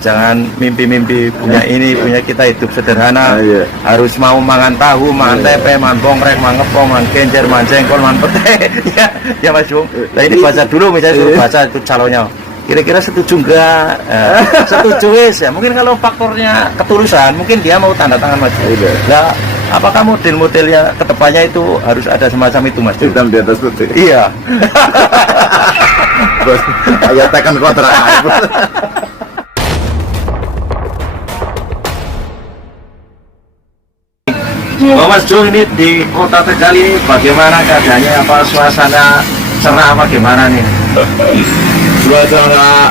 Jangan mimpi-mimpi punya ini, punya kita hidup sederhana. Harus mau mangan tahu, mangan tempe, mangan bongkrek, mangan ngepong, mangan kenjer, mangan jengkol, mangan pete. Ya Mas Bung. Nah ini baca dulu, misalnya suruh baca itu calonnya. Kira-kira setuju enggak? Setuju wis ya. Mungkin kalau faktornya ketulusan, mungkin dia mau tanda tangan Mas Bung. Nah, apakah model-modelnya kedepannya itu harus ada semacam itu Mas Bung? Hitam di atas putih. Iya. Bos, ayo tekan kontrak. Oh Mas Jung, ini di kota Tegal ini bagaimana keadaannya? Apa suasana cerah apa gimana nih?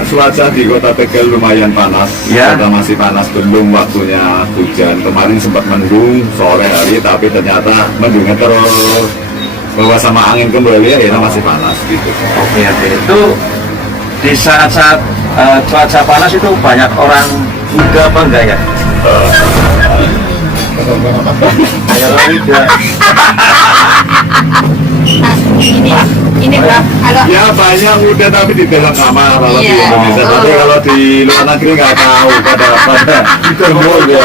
Cuaca di kota Tegal lumayan panas. Ya. Kita masih panas, belum waktunya hujan. Kemarin sempat mendung sore hari, tapi ternyata mendungnya terus bawa sama angin kembali, ya masih panas gitu. Oke. Itu di saat-saat cuaca panas itu banyak orang muda apa enggak ya? Banyak orang muda. Ini Pak, kalau Ya banyak muda tapi di dalam kamar kalau di Indonesia, tapi kalau di luar negeri nggak tahu pada gemuk ya.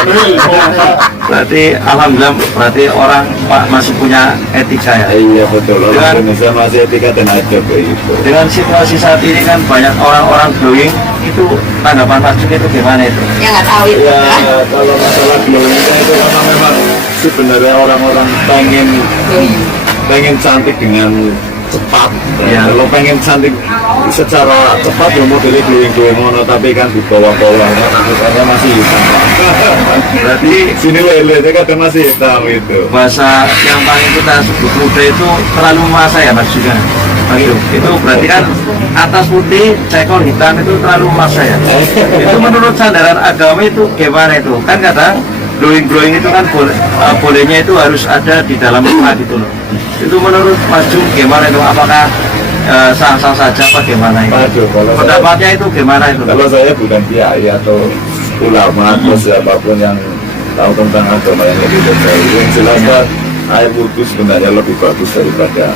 Berarti alhamdulillah, berarti orang Pak masih punya etika ya. Iya betul, orang Indonesia masih etika dan adab itu. Dengan situasi saat ini kan banyak orang-orang glowing, itu tanggapan Mas Jung itu gimana itu? yang nggak tahu itu. Ya kalau masalah glowingnya itu karena memang sebenarnya orang-orang pengen cantik dengan cepat. Ya. Kalau pengen cantik secara cepat ya modelnya glowing mono, tapi kan di bawah-bawahnya rambutnya masih hitam. Berarti Sini lele kadang masih hitam itu. bahasa yang paling kita sebut muda itu terlalu masa ya Mas juga. Itu berarti kan atas putih, cekol hitam itu terlalu masa ya. Itu menurut sandaran agama itu gimana itu? Kan kadang glowing itu kan bolehnya itu harus ada di dalam Islam gitu loh. Itu menurut Mas Jung gimana itu? Apakah sah-sah saja apa gimana itu? Aduh, kalau Pendapatnya itu gimana itu? Kalau saya bukan kiai atau ulama atau siapapun yang tahu tentang agama yang lebih detail, yang jelas kan air wudhu sebenarnya lebih bagus daripada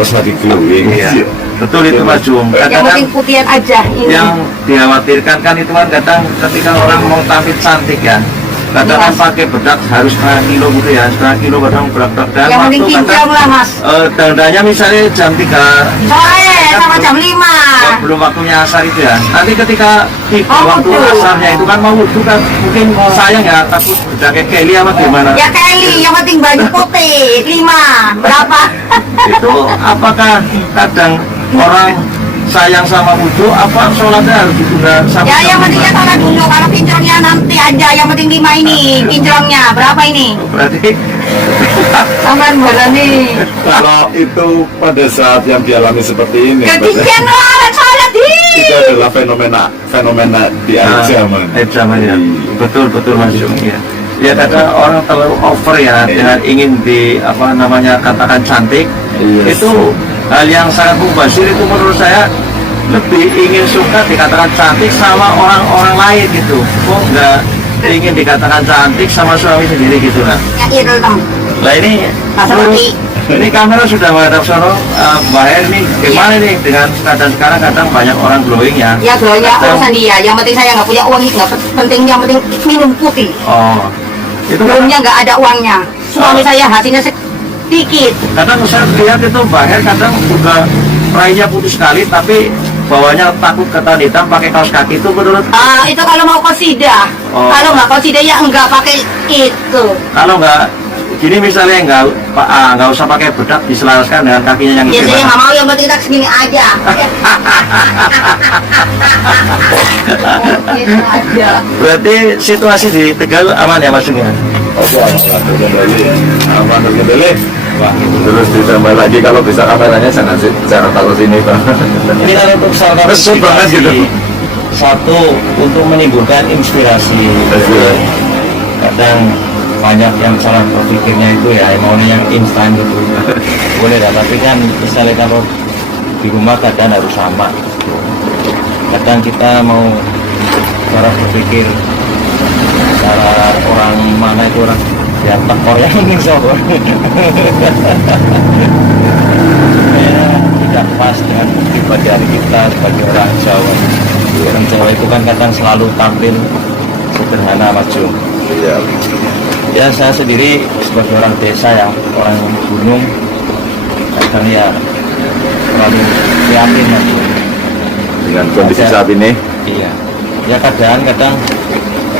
kosmetik glowing. Iya. Betul itu Mas Jung. Yang penting putihan aja ini. Yang dikhawatirkan kan itu kan kadang ketika orang mau tampil cantik ya, kadang kan pakai bedak harus setengah kilo gitu ya, setengah kilo kadang bedak dan Yang penting kinclong lah Mas. dandanya misalnya jam 3 Sore sama jam 5. belum waktunya asar itu ya, nanti ketika tiba waktu wudhu. asarnya itu kan mau wudhu kan mungkin sayang ya, takut bedaknya Kelly apa gimana Ya Kelly, yang penting baju putih 5. Berapa? itu apakah kadang orang sayang sama wudhu apa sholatnya harus ditunda sama Ya yang pentingnya sholat dulu, kalau kinclongnya nanti aja. Yang penting 5 ini kinclongnya. Berapa ini? berarti Sampai bola nih. Kalau itu pada saat yang dialami seperti ini, Ketinggian lah, sholat di. itu adalah fenomena di akhir zaman. Zaman ya. Betul Mas Jung ya. Ya kadang orang terlalu over ya dengan ingin di apa namanya katakan cantik. Yes. Itu hal yang sangat mubazir, itu menurut saya lebih ingin suka dikatakan cantik sama orang-orang lain gitu. Kok nggak ingin dikatakan cantik sama suami sendiri gitu kan? Ya itu dong. Lah ini Seperti ini kamera sudah menghadap sono, Mbak Her nih gimana nih dengan keadaan sekarang kadang banyak orang glowing ya? ya glownya Kadang- urusan dia. Yang penting saya nggak punya uang, nggak penting. Yang penting minum putih. Oh, itu kan Belumnya nggak ada uangnya. Suami saya hasilnya sedikit. kadang saya lihat itu Mbak Her kadang juga rainya putih sekali tapi bawahnya takut ketan hitam pakai kaos kaki, itu menurut Itu kalau mau kosida. Oh. Kalau nggak kosida ya nggak pakai itu. kalau nggak gini misalnya nggak usah pakai bedak, diselaraskan dengan kakinya yang Ya saya gimana? nggak mau, yang penting kita segini aja. Gitu aja. Berarti situasi di Tegal aman ya Mas Jung ya? Oke, aman terkendali. Wah, terus ditambah lagi kalau bisa kameranya jangan taruh sini Pak. Ini kan untuk salah satu Resep banget gitu. Satu untuk menimbulkan inspirasi. Kadang banyak yang cara berpikirnya itu ya maunya yang instan gitu. Boleh lah, tapi kan misalnya kalau di rumah kadang harus sama. Kadang kita mau cara berpikir cara orang mana itu orang ya tekor yang ingin sobat. Ya, tidak pas dengan pribadi kita sebagai orang Jawa. Orang Jawa itu kan kadang selalu tampil sederhana Mas Jung. Iya. Ya saya sendiri sebagai orang desa ya, orang gunung, kadang ya terlalu prihatin Mas Jung. Dengan kondisi saat ini. Iya. Ya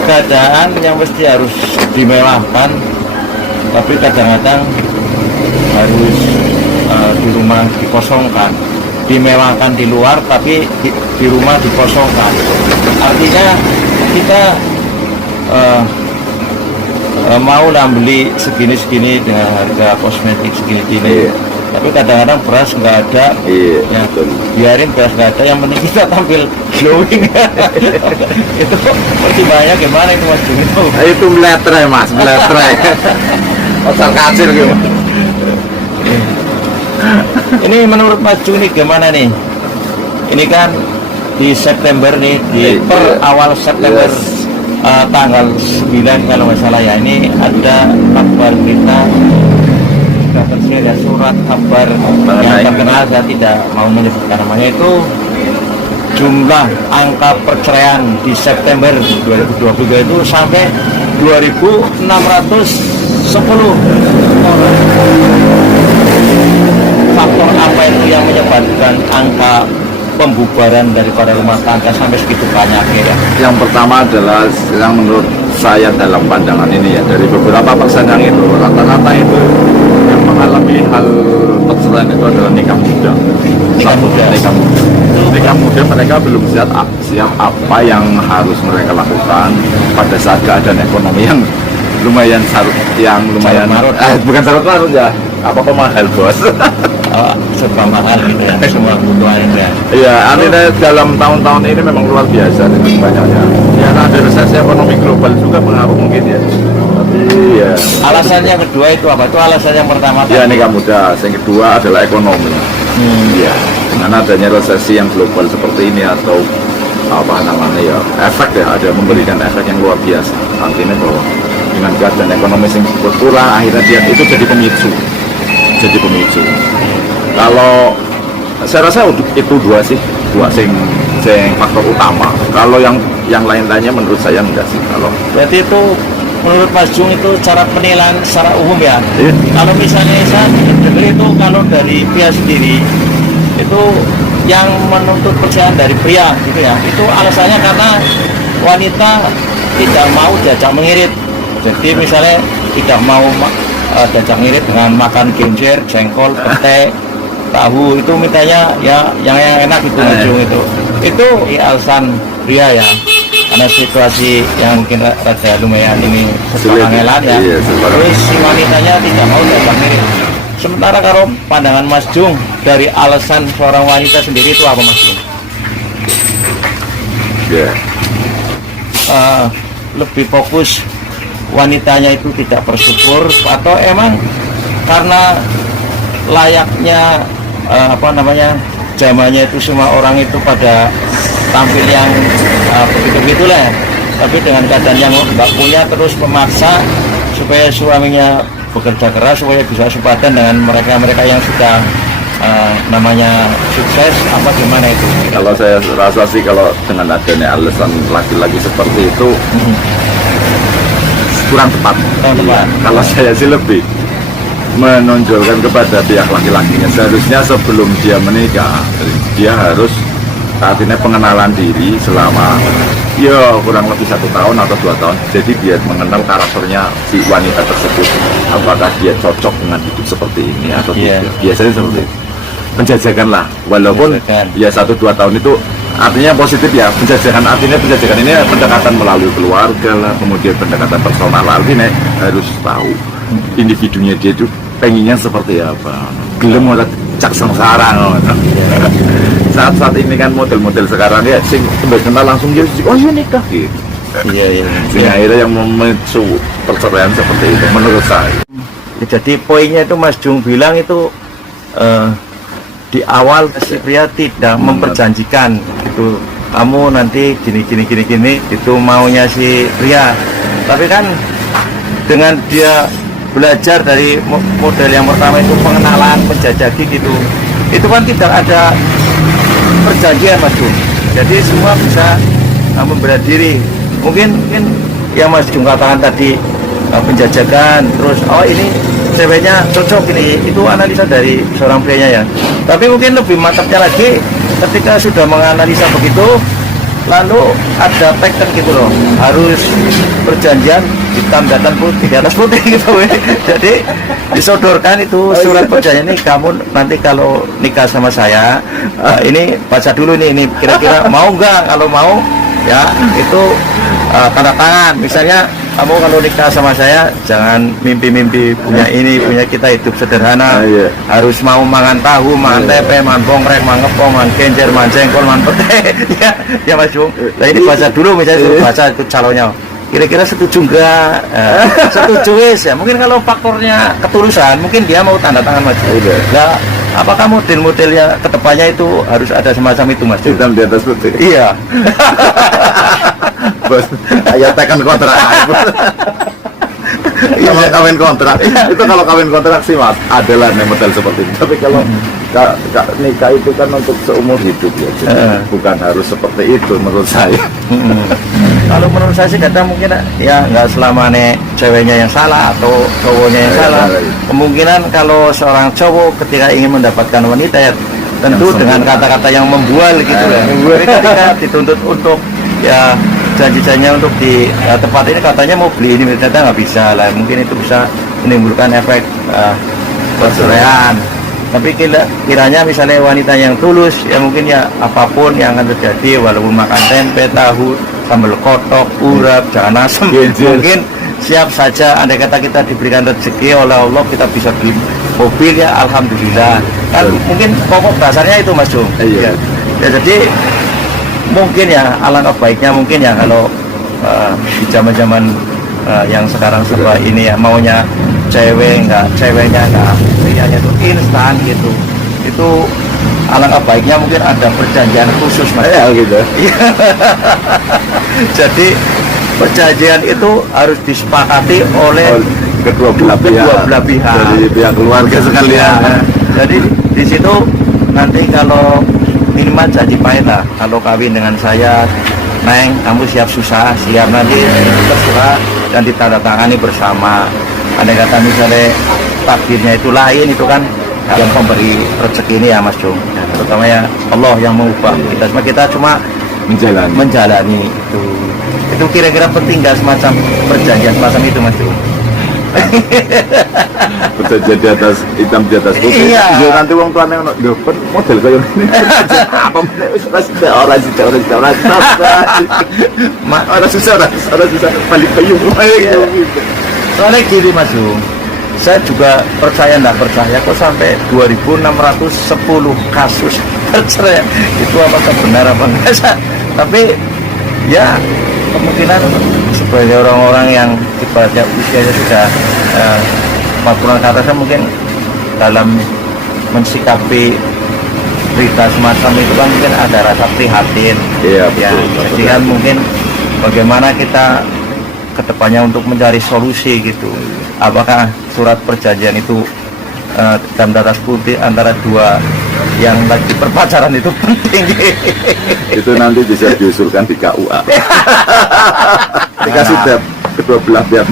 keadaan yang mesti harus dimewahkan, tapi kadang-kadang harus di rumah dikosongkan, dimewahkan di luar tapi di rumah dikosongkan. Artinya kita mau lah beli segini dengan harga kosmetik segini, tapi kadang-kadang beras nggak ada. Ya, biarin beras nggak ada, yang penting kita tampil glowing. Itu pertimbangannya gimana itu Mas Jung itu? Itu meletre Mas, meletre. Otak kacir gitu. Ini menurut Mas Jung ini gimana nih? Ini kan di September nih, per awal September, tanggal 9 kalau nggak salah ya, ini ada kabar berita ya, surat kabar yang terkenal, saya tidak mau menyebutkan namanya, itu jumlah angka perceraian di September 2023 itu sampai 2.610 orang. Faktor apa itu yang menyebabkan angka pembubaran daripada rumah tangga sampai segitu banyak ya? Yang pertama adalah yang menurut saya dalam pandangan ini ya, dari beberapa pasangan itu rata-rata itu yang mengalami hal perceraian itu adalah nikah muda. Nikah muda mereka belum siap apa yang harus mereka lakukan pada saat keadaan ekonomi yang lumayan bukan sarut marut ya, apa mahal bos. Serba mahal gitu ya, semua kebutuhan ya. Iya, artinya dalam tahun-tahun ini memang luar biasa dengan banyaknya. Ya, ada resesi ekonomi global juga pengaruh mungkin ya. Tapi ya. Alasan yang kedua itu apa? Itu alasan yang pertama. Ya, nikah muda. Yang kedua adalah ekonomi. Ya, dengan adanya resesi yang global seperti ini atau apa namanya ya, efek ya, ada memberikan efek yang luar biasa. Artinya bahwa dengan keadaan ekonomi yang berkurang, akhirnya dia itu jadi pemicu. Kalau saya rasa itu dua sing faktor utama. Kalau yang lain-lainnya menurut saya enggak sih. Kalau berarti itu menurut Mas Jung itu cara penilaian secara umum ya. Kalau misalnya saya dengar itu kalau dari pria sendiri itu yang menuntut perceraian dari pria gitu ya, itu alasannya karena wanita tidak mau diajak mengirit. Jadi misalnya tidak mau diajak ngirit dengan makan genjer, jengkol, pete, tahu, itu mintanya ya yang enak itu Mas Jung itu alasan pria ya, karena situasi yang mungkin rada lumayan ini sepangelan ya. Terus si wanitanya tidak mau diajak ngirit. Sementara kalau pandangan Mas Jung dari alasan seorang wanita sendiri itu apa Mas Jung? Lebih fokus wanitanya itu tidak bersyukur, atau emang karena layaknya zamannya itu semua orang itu pada tampil yang begitu-begitulah, tapi dengan keadaan yang nggak punya terus memaksa supaya suaminya bekerja keras supaya bisa sepadan dengan mereka yang sudah namanya sukses, apa gimana itu? Kalau saya rasa sih kalau dengan adanya alasan laki-laki seperti itu kurang tepat. Kalau saya sih lebih menonjolkan kepada pihak laki-lakinya, seharusnya sebelum dia menikah dia harus artinya pengenalan diri selama ya kurang lebih 1 tahun atau 2 tahun. Jadi dia mengenal karakternya si wanita tersebut, apakah dia cocok dengan hidup seperti ini atau tidak. Biasanya seperti itu. Penjajakan lah, walaupun ya 1-2 tahun itu artinya positif ya. Penjajakan ini pendekatan melalui keluarga lah, kemudian pendekatan personal, artinya harus tahu individunya dia itu pengennya seperti apa, gelem ora cak sengsara. Saat ini kan model-model sekarang ya sing kenal langsung dia oh iya nikah gitu. Iya. Akhirnya yang memicu perceraian seperti itu menurut saya. Jadi poinnya itu Mas Jung bilang itu di awal si pria tidak memperjanjikan itu kamu nanti gini itu maunya si pria, tapi kan dengan dia belajar dari model yang pertama itu pengenalan, menjajaki gitu, itu kan tidak ada perjanjian Mas Jung. Jadi semua bisa membela diri. Mungkin yang Mas Jung katakan tadi penjajakan, terus oh ini ceweknya cocok ini, itu analisa dari seorang prianya ya. Tapi mungkin lebih mantapnya lagi ketika sudah menganalisa begitu, lalu ada teken gitu loh, harus perjanjian hitam di atas putih, di atas putih gitu. Jadi disodorkan itu surat perjanjian ini, kamu nanti kalau nikah sama saya ini baca dulu nih, ini kira-kira mau nggak, kalau mau ya itu tanda tangan. Misalnya kamu kalau nikah sama saya jangan mimpi-mimpi punya ini, punya kita hidup sederhana, harus mau mangan tahu, mangan tempe, mangan bongkrek, mangan ngepong, mangan kenjer, mangan jengkol, mangan pete. Ya Mas Jung. Nah ini baca dulu, misalnya baca ikut calonnya, kira-kira setuju enggak? Setuju wis ya. Mungkin kalau faktornya ketulusan, mungkin dia mau tanda tangan Mas Jung. Nah, apakah model-modelnya kedepannya itu harus ada semacam itu Mas Jung? Hitam di atas putih. Iya. Bos, ayo tekan kontrak. Kalau kawin kontrak, itu kalau kawin kontrak sih mas, adalah model seperti itu. Tapi kalau nikah itu kan untuk seumur hidup ya, jadi bukan harus seperti itu menurut saya. Kalau menurut saya sih kadang mungkin ya nggak selamanya ceweknya yang salah atau cowoknya yang salah. Kemungkinan kalau seorang cowok ketika ingin mendapatkan wanita ya tentu dengan kata-kata yang membual gitu ya. Tapi ketika dituntut untuk ya janji-janjinya untuk di tempat ini katanya mau beli ini, ternyata nggak bisa lah. Mungkin itu bisa menimbulkan efek perceraian. Tapi kiranya misalnya wanita yang tulus ya mungkin ya apapun yang akan terjadi, walaupun makan tempe, tahu, sambal kotok, urap, jangan asem, mungkin siap saja. Andai kata kita diberikan rezeki oleh Allah, kita bisa beli mobil ya alhamdulillah. Kan mungkin pokok dasarnya itu Mas Jung. Ya, jadi mungkin ya alangkah baiknya mungkin ya kalau di zaman-zaman yang sekarang serba ini ya maunya ceweknya nggak prianya itu instan gitu, itu alangkah baiknya mungkin ada perjanjian khusus Mas ya gitu. Jadi perjanjian itu harus disepakati oleh kedua belah pihak, dari pihak keluarga sekalian. Jadi di situ nanti kalau minimal janji pahit lah, kalau kawin dengan saya Neng, kamu siap susah, siap nanti terserah dan ditandatangani bersama. Andai kata misalnya takdirnya itu lain, itu kan yang pemberi rezeki ini ya Mas Jung. Terutama ya Allah yang mengubah kita cuma menjalani itu. Itu kira-kira penting nggak semacam perjanjian semacam itu Mas Jung? Perjanjian di atas hitam di atas putih. Iya. Ya nanti wong tuane ono dapat model kayak ini. Apa orang susah balik kayu. Soalnya gini Mas Jung, saya juga percaya nggak percaya kok sampai 2.610 kasus perceraian itu apakah benar apa enggak. Tapi ya kemungkinan sebagai orang-orang yang ibaratnya usianya sudah 40-an ke atasnya mungkin dalam mensikapi berita semacam itu kan mungkin ada rasa prihatin. Iya Ya, betul. jadi kan mungkin bagaimana kita kedepannya untuk mencari solusi gitu. Apakah surat perjanjian itu dalam atas putih antara dua yang lagi berpacaran itu penting. Itu nanti bisa diusulkan di KUA. Ketika sudah kedua belah pihak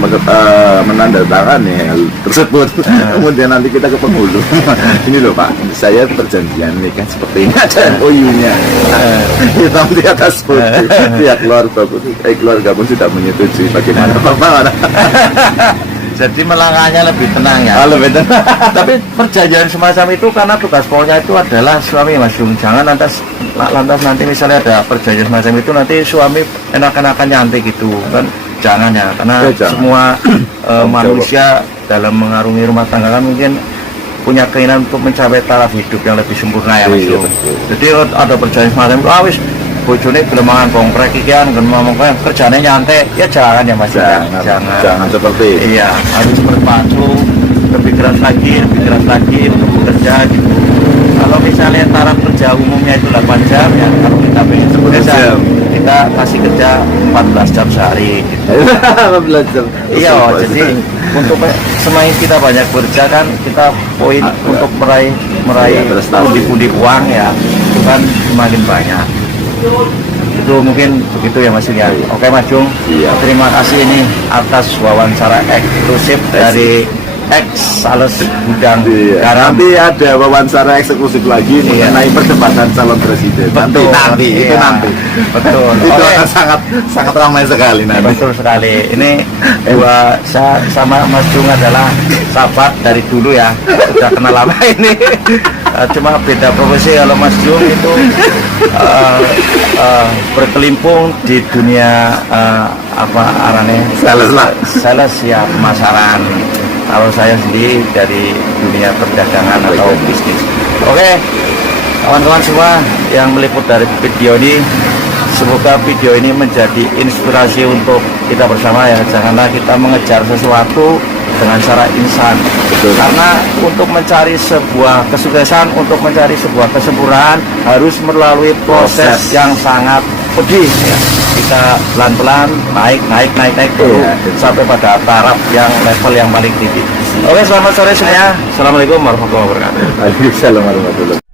menandatangani hal tersebut, kemudian nanti kita ke penghulu. Ini loh Pak, saya perjanjian nikah seperti ini, ada MOU-nya. Hitam di atas putih. Pihak keluarga pun sudah menyetujui. Bagaimana Pak? Jadi melangkahnya lebih tenang ya. Lebih tenang. Tapi perjanjian semacam itu karena tugas pokoknya itu adalah suami Mas Jung. Jangan lantas nanti misalnya ada perjanjian semacam itu nanti suami enak-enakan nyantai gitu kan. Jangan ya, karena semua manusia dalam mengarungi rumah tangga kan mungkin punya keinginan untuk mencapai taraf hidup yang lebih sempurna ya Mas Jung. Jadi ada perjanjian semacam itu, wis bojone gelem mangan bongkrek ikan, gelem ngomong kerjanya nyantai, ya jangan ya Mas. Jangan seperti iya, harus berpacu lebih keras lagi untuk bekerja gitu. Kalau misalnya taraf kerja umumnya itu 8 jam ya, kalau kita pengen bekerja kita kasih kerja 14 jam sehari gitu. 14 jam. Iya, jadi untuk semakin kita banyak bekerja kan kita poin untuk meraih pundi-pundi uang ya, itu kan semakin banyak. Itu mungkin begitu ya Mas Jung ya. Oke Mas Jung, Iya. terima kasih ini atas wawancara eksklusif dari ex-sales gudang Iya. garam. Nanti ada wawancara eksklusif lagi Iya. mengenai perdebatan calon presiden. Betul, Nanti itu iya. nanti. Betul. Itu Oke. akan sangat ramai sekali nanti. Betul sekali. Ini dua saya sama Mas Jung adalah sahabat dari dulu ya. Sudah kenal lama ini. Cuma beda profesi. Kalau Mas Jung itu berkelimpung di dunia apa arane Sales lah. sales ya, pemasaran. Kalau saya sendiri dari dunia perdagangan atau bisnis. Oke, kawan-kawan semua yang meliput dari video ini, semoga video ini menjadi inspirasi untuk kita bersama ya. Janganlah kita mengejar sesuatu dengan cara instan. Betul. Karena untuk mencari sebuah kesuksesan, untuk mencari sebuah kesempurnaan harus melalui proses yang sangat pedih ya. Kita pelan-pelan naik dulu Iya. sampai pada taraf yang level yang paling tinggi. Oke, selamat sore semuanya. Assalamualaikum warahmatullahi wabarakatuh. Waalaikumsalam warahmatullahi wabarakatuh.